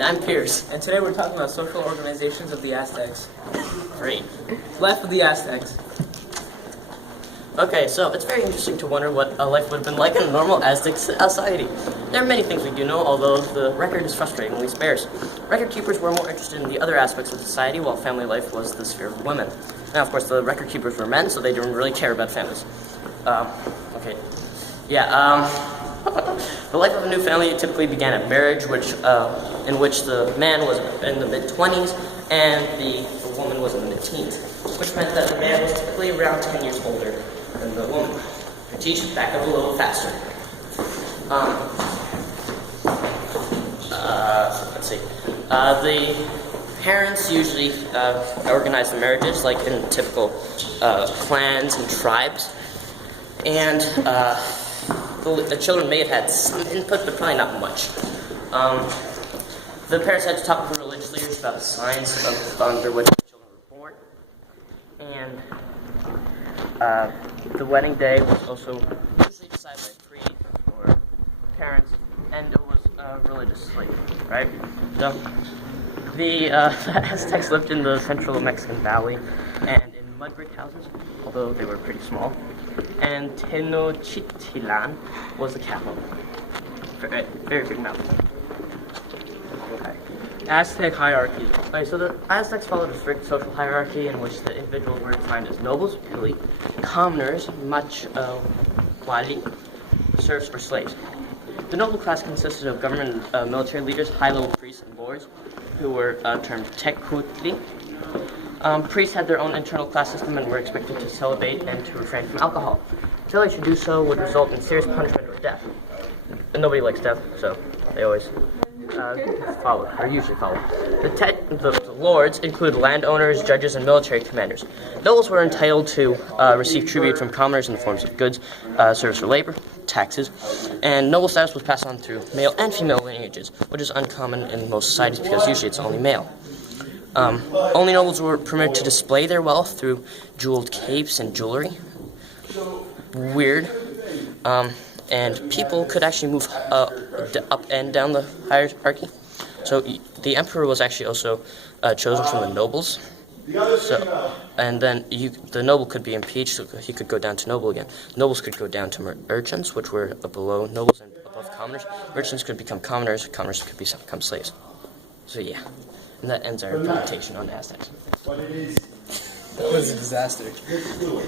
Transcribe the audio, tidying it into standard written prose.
And I'm Pierce. And today we're talking about social organizations of the Aztecs. Great. Life of the Aztecs. Okay, so it's very interesting to wonder what a life would have been like in a normal Aztec society. There are many things we do know, although the record is frustratingly sparse. Record keepers were more interested in the other aspects of society, while family life was the sphere of women. Now, of course, the record keepers were men, so they didn't really care about families. Okay. Yeah, the life of a new family typically began at marriage, in which the man was in the mid-20s and the woman was in the mid-teens, which meant that the man was typically around 10 years older than the woman. Teach, back up a little faster. Let's see. The parents usually organize the marriages, like in typical clans and tribes, and the children may have had some input, but probably not much. The parents had to talk with the religious leaders about the signs under which the children were born, and the wedding day was also usually decided by priest or parents, and it was religious slavery, right? So the Aztecs lived in the central Mexican valley and in mud brick houses, although they were pretty small. And Tenochtitlan was the capital. Very, very big mountain. Okay. Aztec hierarchy. Okay, so the Aztecs followed a strict social hierarchy in which the individuals were defined as nobles, elite, commoners, quali, serfs, or slaves. The noble class consisted of government military leaders, high-level priests, and lords, who were termed tekutli. Priests had their own internal class system and were expected to celibate and to refrain from alcohol. Failure to do so would result in serious punishment or death. And nobody likes death, so they always usually follow. The lords include landowners, judges, and military commanders. Nobles were entitled to receive tribute from commoners in the forms of goods, service for labor, taxes, and noble status was passed on through male and female lineages, which is uncommon in most societies because usually it's only male. Only nobles were permitted to display their wealth through jeweled capes and jewelry. Weird. And people could actually move up and down the hierarchy. So the emperor was actually also chosen from the nobles. So, and then the noble could be impeached, so he could go down to noble again. Nobles could go down to merchants, which were below nobles and above commoners. Merchants could become commoners. Commoners could become slaves. So yeah, and that ends our presentation on Aztecs. That was a disaster.